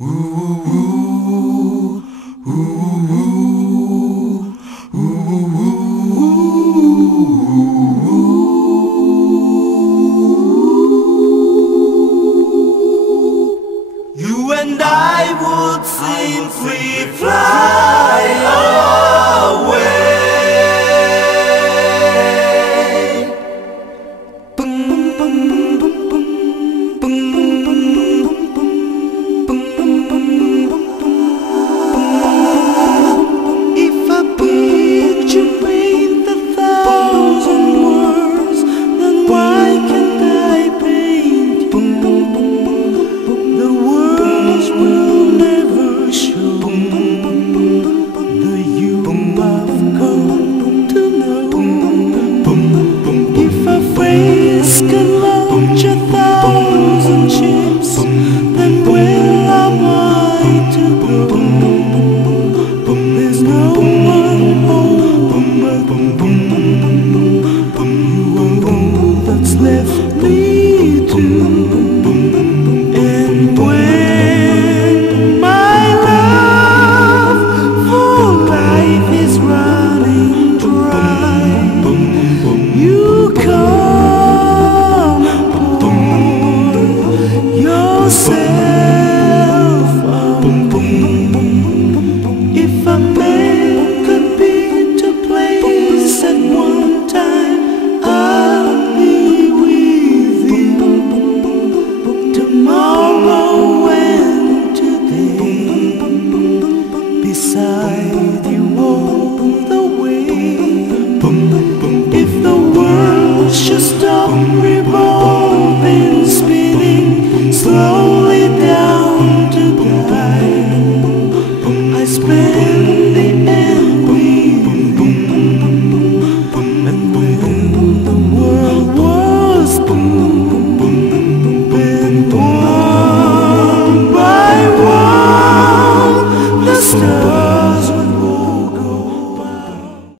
You and I would simply fly away. If I put you in 1,000 words, then why can't I paint you? The words will never show the you I've come to know. If a phrase can launch 1,000 ships, then where am I to go? There's no one home but you are all that's left me to. And when my love for life is running dry, you come and pour yourself on me. If a man could be to place at one time, I'll be with you tomorrow and today, beside you all the way. If the world should stop revolving, spinning slowly down to die, I spend